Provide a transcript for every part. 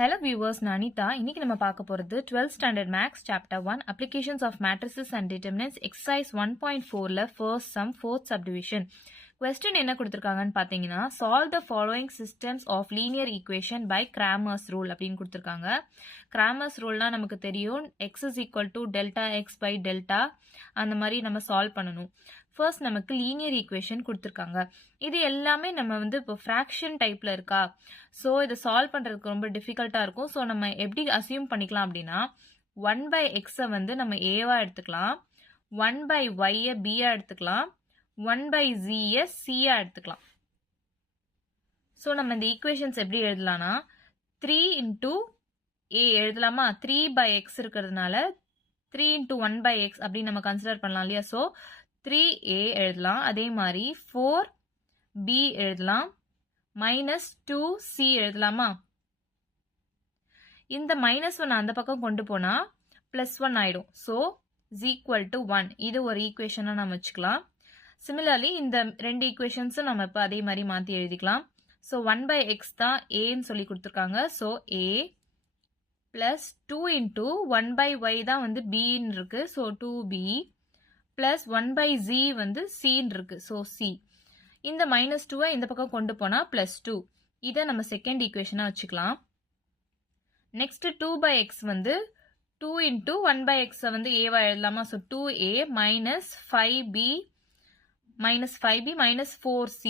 Hello viewers, நான் அனிதா. இன்னைக்கு நம்ம பார்க்க போறது 12th standard maths chapter 1 applications of matrices and determinants exercise 1.4ல first sum fourth subdivision. Question என்ன கொடுத்திருக்காங்கன்னு பாத்தீங்கன்னா solve the following systems of linear equation by Cramer's rule அப்படின்னு கொடுத்திருக்காங்க. Cramer's ruleனா நமக்கு தெரியும் x is equal to delta x by delta அந்த மாதிரி நம்ம solve பண்ணணும். ஃபர்ஸ்ட் நமக்கு லீனியர் ஈக்குவேஷன் கொடுத்துருக்காங்க. இது எல்லாமே நம்ம வந்து இப்போ ஃப்ராக்ஷன் டைப்ல இருக்கா, ஸோ இதை சால்வ் பண்றதுக்கு ரொம்ப டிஃபிகல்ட்டா இருக்கும். ஸோ நம்ம எப்படி அசியூம் பண்ணிக்கலாம் அப்படின்னா 1/x வந்து நம்ம ஏவா எடுத்துக்கலாம், 1/y பியா எடுத்துக்கலாம், 1/z சியா எடுத்துக்கலாம். ஸோ நம்ம இந்த ஈக்குவேஷன்ஸ் எப்படி எழுதலாம்னா 3 into a எழுதலாமா, 3/x இருக்கிறதுனால 3 into 1/x அப்படின்னு நம்ம கன்சிடர் பண்ணலாம் இல்லையா. ஸோ 3a எழுதலாம், அதே மாதிரி 4b எழுதலாம், -2c எழுதலாமா. இந்த -1 அந்த பக்கம் கொண்டு போனா +1 ஆயிடும். So is equal to 1. இது ஒரு ஈக்குவேஷனா நம்ம வச்சுக்கலாம். சிமிலர்லி இந்த ரெண்டு ஈக்குவேஷன்ஸும் நம்ம இப்போ அதே மாதிரி மாற்றி எழுதிக்கலாம். ஸோ 1/x தான் ஏன்னு சொல்லி கொடுத்துருக்காங்க. ஸோ a + 2 into 1/y தான் வந்து bன்னு இருக்கு. ஸோ 2b plus 1/z வந்து cன்னு இருக்கு. So c. இந்த -2 இந்த பக்கம் கொண்டு போனா +2. இதை நம்ம செகண்ட் ஈக்குவேஷனா வச்சுக்கலாம். நெக்ஸ்ட் 2/x வந்து 2 into 1/x வந்து ஏவா எழுதலாமா. So 2a -5b -4c.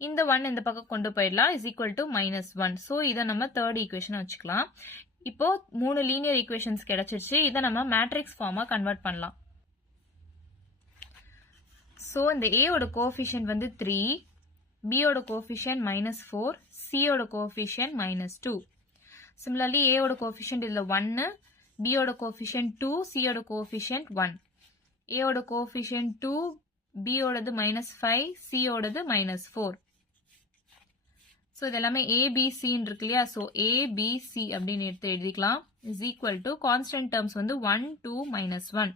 இந்த 1 இந்த பக்கம் கொண்டு போயிடலாம், is equal to -1. ஸோ இதை நம்ம தேர்ட் ஈக்குவேஷனா வச்சுக்கலாம். இப்போ 3 லீனியர் ஈக்குவேஷன்ஸ் கிடைச்சிருச்சு. இதை நம்ம மேட்ரிக்ஸ் ஃபார்மா கன்வெர்ட் பண்ணலாம். ஸோ இந்த ஏயோட கோஎஃபிஷியன்ட் வந்து 3, பியோட கோஎஃபிஷியன்ட் -4, சியோட கோஎஃபிஷியன்ட் -2. சிமிலர்லி ஏயோட கோஎஃபிஷியன்ட் இதில் 1, பியோட கோஎஃபிஷியன்ட் 2, சியோட கோஎஃபிஷியன்ட் 1. ஏயோட கோஎஃபிஷியன்ட் 2, பியோடது -5, சியோடது -4. ஸோ இது எல்லாமே ஏபிசின்னு இருக்கு இல்லையா. ஸோ ஏபிசி அப்படின்னு எடுத்து எழுதிக்கலாம். Is equal to constant terms வந்து 1, 2, -1.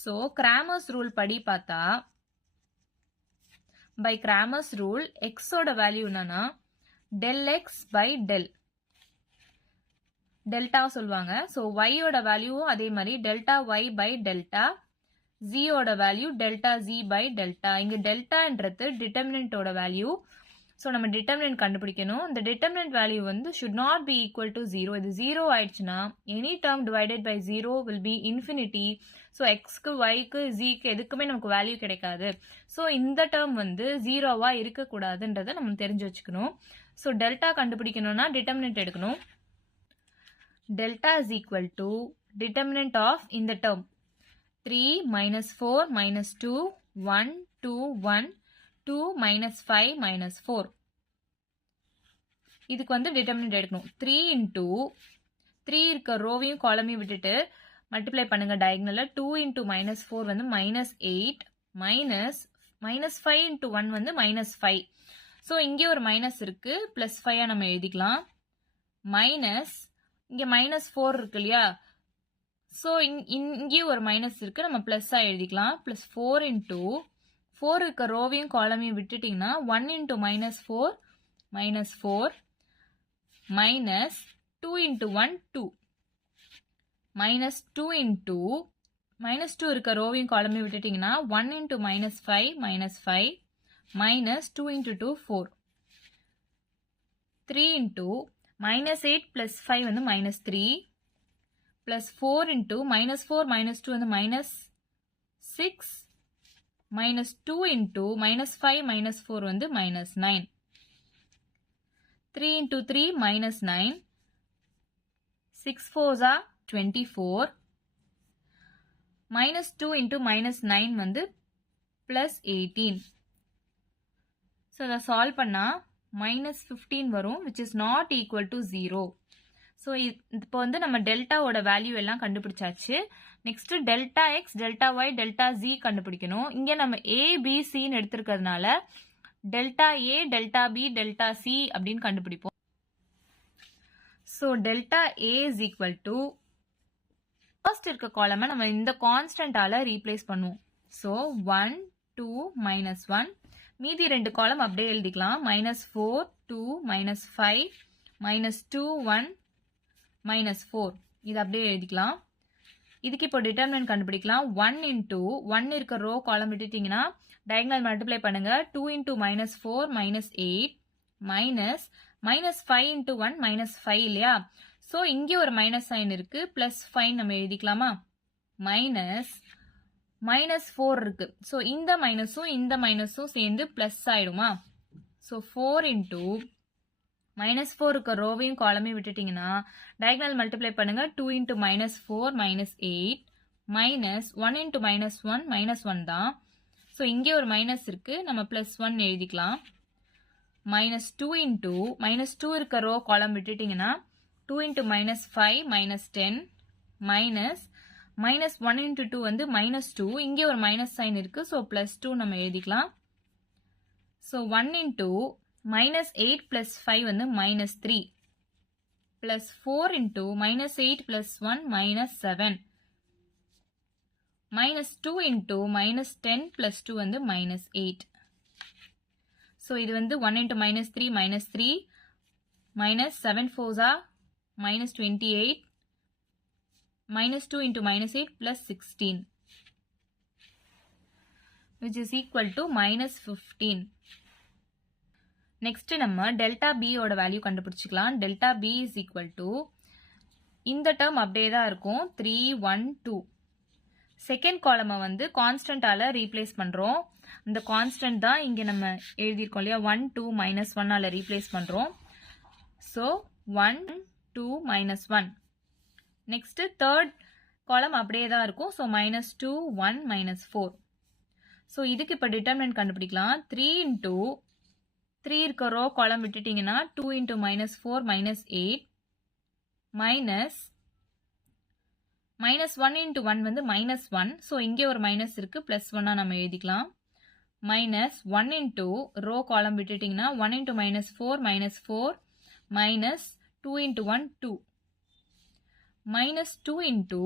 ஸோ கிராமர்ஸ் ரூல் படி பார்த்தா பை கிராமர்ஸ் ரூல் எக்ஸோட வேல்யூ என்னன்னா ΔX/del டெல்டா சொல்லுவாங்க. ஸோ ஒய்யோட வேல்யூவும் அதே மாதிரி ΔY/delta, ஜியோட வேல்யூ ΔZ/delta. இங்க டெல்டான்றது டிட்டர்மினன்ட்டோட வேல்யூ. ஸோ நம்ம டிட்டர்மினன்ட் கண்டுபிடிக்கணும். இந்த டிட்டர்மினன்ட் வேல்யூ வந்து should not be equal to 0. இது 0 ஆயிடுச்சுன்னா any term divided by 0 will be infinity. So எக்ஸ்க்கு ஒய்க்கு ஜிக்கு எதுக்குமே நமக்கு வேல்யூ கிடைக்காது. ஸோ இந்த டேர்ம் வந்து 0வா இருக்கக்கூடாதுன்றதை நம்ம தெரிஞ்சு வச்சுக்கணும். ஸோ டெல்டா கண்டுபிடிக்கணும்னா டிட்டர்மினன்ட் எடுக்கணும். Delta is equal to determinant of இந்த டேர்ம் 3 -4 -2 1 2 1 2 -5 -4. இதுக்கு வந்து டிட்டர்மினன்ட் எடுக்கணும். 3 into 3 இருக்க ரோவையும் காலமையும் விட்டுட்டு மல்டிப்ளை பண்ணுங்க டயகனல்ல. 2 into -4 வந்து -8 -5 into 1 வந்து -5. ஸோ இங்கே ஒரு மைனஸ் இருக்கு, +5 நம்ம எழுதிக்கலாம். மைனஸ் இங்க -4 இருக்கு இல்லையா. ஸோ இங்கே ஒரு மைனஸ் இருக்கு, நம்ம +ஆ எழுதிக்கலாம். +4 into 4 இருக்க ரோவையும் காலமையும் விட்டுட்டீங்கன்னா 1 into -4 -4 -2 into 1 2 -2 into -2 இருக்க ரோவையும் காலமையும் விட்டுட்டீங்கன்னா 1 into -5 -5 -2 into 2 4 3 into -8 + 5 வந்து -3 +4 into -4 -2 வந்து -6 -2 into -5 -4 வந்து -9. 3 into 3 -9. 6 4s are 24. -2 into -9 வந்து +18. ஸோ இதை சால்வ் பண்ணா -15 வரும், which is not equal to 0. So இப்போ வந்து நம்ம டெல்டாவோட வேல்யூ எல்லாம் கண்டுபிடிச்சாச்சு. Next delta X, delta Y, delta Z கண்டுபிடிக்கணும். இங்க நம்ம ஏபிசின்னு எடுத்திருக்கிறதுனால delta A, delta B, delta C அப்படின்னு கண்டுபிடிப்போம். So delta A is equal to first இருக்க காலமை நம்ம இந்த கான்ஸ்டன்டால ரீப்ளேஸ் பண்ணுவோம். ஸோ 1 2 -1 மீதி 2 காலம் அப்படியே எழுதிக்கலாம். -4 2 -5 -2 1 -4 இது அப்படியே எழுதிக்கலாம். இதுக்கு இப்போ டிட்டர்மினன்ட் கண்டுபிடிக்கலாம். 1 into 1 இருக்க ரோ காலம் விட்டுட்டீங்கன்னா டயகனல் மல்டிப்ளை பண்ணுங்க. 2 into -4 -8 -5 into 1 -5 இல்லையா? ஸோ இங்கே ஒரு மைனஸ் சைன் இருக்கு, +5 நம்ம எழுதிக்கலாமா? -4 இருக்கு. ஸோ இந்த மைனஸும் சேர்ந்து பிளஸ் ஆயிடுமா? ஸோ 4 into -4 இருக்க ரோவையும் காலமையும் விட்டுட்டீங்கன்னா டயகனல் மல்டிப்ளை பண்ணுங்க. 2 into -4 -8 -1 into -1 -1 தான். ஸோ இங்கே ஒரு மைனஸ் இருக்கு, நம்ம +1 எழுதிக்கலாம். -2 into -2 இருக்க ரோ காலம் விட்டுட்டீங்கன்னா 2 into -5 -10 -1 into 2 வந்து -2. இங்கே ஒரு மைனஸ் சைன் இருக்கு, ஸோ +2 நம்ம எழுதிக்கலாம். ஸோ 1 into -8 + 5 வந்து -3 +4 into -8 + 1 -7 -2 into -10 + 2 வந்து -8. ஸோ இது வந்து 1 into -3 -3 -7 4s are -28 -2 into -8 + 16 which is equal to -15. Next நம்ம டெல்டா பி ஓட வேல்யூ கண்டுபிடிச்சிக்கலாம். Delta B is equal to இந்த டேர்ம் அப்படியே தான் இருக்கும் 3 1 2. செகண்ட் காலமை வந்து கான்ஸ்டன்டால ரீப்ளேஸ் பண்றோம். இந்த கான்ஸ்டன்ட் தான் இங்க நம்ம எழுதியிருக்கோம் இல்லையா, 1 2 -1ஆல ரீப்ளேஸ் பண்றோம். ஸோ 1 2 -1. நெக்ஸ்ட் தேர்ட் காலம் அப்படியே தான் இருக்கும். ஸோ -2 1 -4. ஸோ இதுக்கு இப்போ டிட்டர்மினன்ட் கண்டுபிடிக்கலாம். 3 into 3 இருக்க ரோ காலம் விட்டுட்டீங்கன்னா 2 into -4 -8 -1 into 1 வந்து -1. ஸோ இங்கே ஒரு மைனஸ் இருக்கு, +1 நம்ம எழுதிக்கலாம். -1 into ரோ காலம் விட்டுட்டீங்கன்னா 1 into -4 -4 -2 into 1 2 -2 into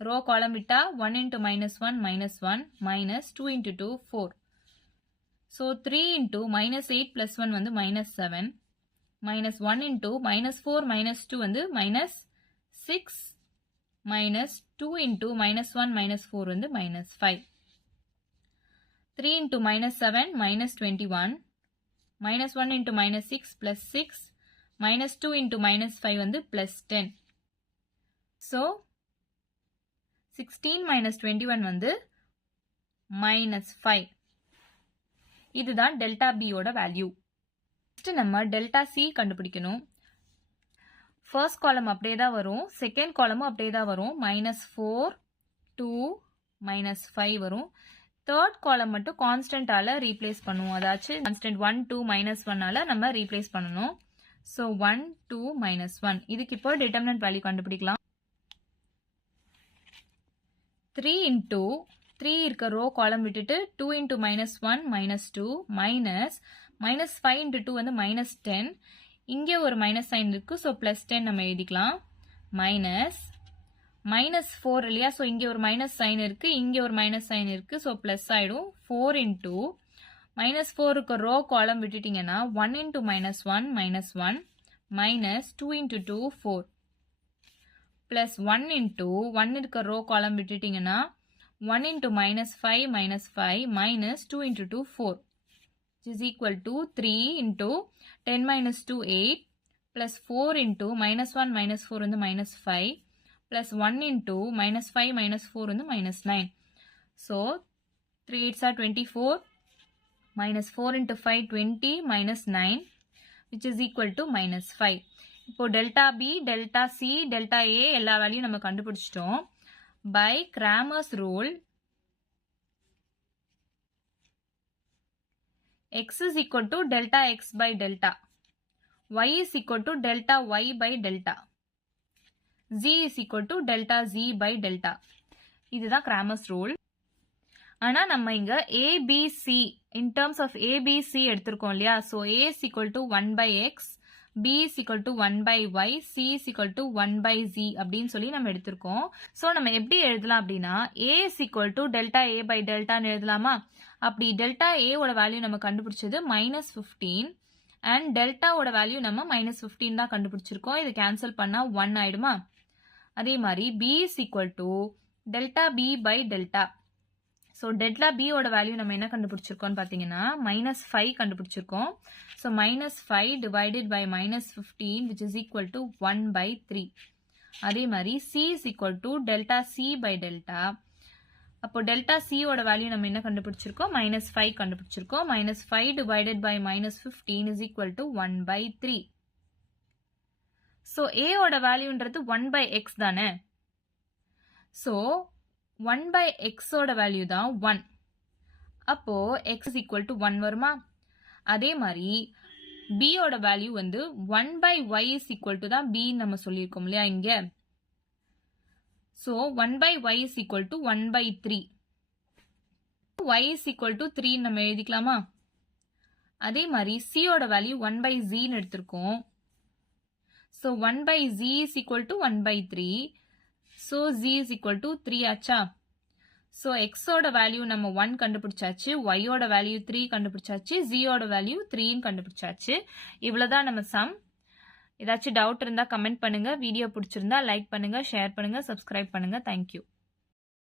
ரோ காலம் விட்டா 1 into -1 -1 -2 into 2 4. So 3 into -8 + 1 வந்து -7 -1 into -4 -2 வந்து -6 -2 into -1 -4 வந்து -5. 3 into -7 -21 -1 into -6 + 6 -2 into -5 வந்து +10. So 16 -21 வந்து -5. இதுதான் டெல்டா பி ஓட வேல்யூ. நெக்ஸ்ட் நம்ம டெல்டா சி கண்டுபிடிக்கணும். ஃபர்ஸ்ட் காலம் அப்படியே தான் வரும், செகண்ட் காலமும் அப்படியே தான் வரும். -4 2 -5 வரும். தேர்ட் காலம் மட்டும் கான்ஸ்டன்டால ரீப்ளேஸ் பண்ணுவோம். அதாச்சும் கான்ஸ்டன்ட் 1 2 -1ஆல நம்ம ரீப்ளேஸ் பண்ணணும். ஸோ 1 2 -1. இதுக்கு இப்போ டிட்டர்மினன்ட் வேல்யூ கண்டுபிடிக்கலாம். 3 into 3 இருக்க ரோ காலம் விட்டுட்டு 2 into -1 -2 -5 into 2 வந்து -10. இங்கே ஒரு மைனஸ் சைன் இருக்கு, ஸோ +10 நம்ம எழுதிக்கலாம். -4 இல்லையா, ஸோ இங்கே ஒரு மைனஸ் சைன் இருக்கு, இங்கே ஒரு மைனஸ் சைன் இருக்கு, ஸோ ப்ளஸ் ஆயிடும். 4 into -4 இருக்க ரோ காலம் விட்டுட்டீங்கன்னா 1 into -1 -1 -2 into 2 4 +1 into 1 இருக்க ரோ காலம் விட்டுட்டீங்கன்னா 1 into -5 -5 -2 into 2 4 which is equal to 3 into 10 minus 2 8 plus 4 into -1 -4 வந்து -5 plus 1 into -5 -4 வந்து -9. So 3 8s are 24 minus 4 into 5 20 minus 9 which is equal to -5. இப்போ delta B, delta C, delta A எல்லா வேல்யூம் நம்ம கண்டுபிடிச்சிட்டோம். By Cramer's rule, x is equal to delta x by delta, y is equal to delta y by delta, z is equal to delta z by delta. இதுதான் Cramer's rule. ஆனா நம்ம இங்க ABC in terms of ABC எடுத்திருக்கோம் இல்லையா, so a is equal to 1 by x b is equal to 1 by y, c is equal to 1 by z அப்படின்னு சொல்லி நம்ம எடுத்திருக்கோம். ஸோ நம்ம எப்படி எழுதலாம் அப்படின்னா a is equal to delta a by deltaன்னு எழுதலாமா? அப்படி delta a ஓட வேல்யூ நம்ம கண்டுபிடிச்சது -15 அண்ட் டெல்டாவோட வேல்யூ நம்ம -15 தான் கண்டுபிடிச்சிருக்கோம். இது கேன்சல் பண்ணா 1 ஆயிடுமா? அதே மாதிரி b is equal to delta b by delta. So delta b ஓட வேல்யூ நம்ம என்ன கண்டுபிடிச்சிருக்கோம்னு பார்த்தீங்கன்னா -5 கண்டுபிடிச்சிருக்கோம். So -5 divided by -15 which is equal to 1 by 3. அதே மாதிரி c is equal to delta c by delta. அப்போ டெல்டா c ஓட வேல்யூ நம்ம என்ன கண்டுபிடிச்சிருக்கோம் -5 கண்டுபிடிச்சிருக்கோம். -5 divided by -15 is equal to 1 by 3. So a ஓட வேல்யூன்றது 1 by x தானே. ஸோ 1 by x ஓட வேல்யூ தான் 1. அப்போ x is equal to 1 வருமா? அதே மாதிரி b ஓட வேல்யூ வந்து 1 by y is equal to தான் b நம்ம சொல்லியிருக்கோம் இல்லையா இங்க. So 1 by y is equal to 1 by 3. y is equal to 3 நம்ம எழுதிக்கலாமா? அதே மாதிரி c ஓட வேல்யூ 1 by z ன்னு எடுத்திருக்கோம். So 1 by z is equal to 1 by 3. So z is equal to 3 ஆச்சா? ஸோ x ஓட வேல்யூ நம்ம 1 கண்டுபிடிச்சாச்சு, y ஓட வேல்யூ 3 கண்டுபிடிச்சாச்சு, z ஓட வேல்யூ 3 கண்டுபிடிச்சாச்சு. இவ்வளவுதான் நம்ம சம். ஏதாச்சும் டவுட் இருந்தா கமெண்ட் பண்ணுங்க. வீடியோ பிடிச்சிருந்தா லைக் பண்ணுங்க, ஷேர் பண்ணுங்க, சப்ஸ்கிரைப் பண்ணுங்க. தேங்க்யூ.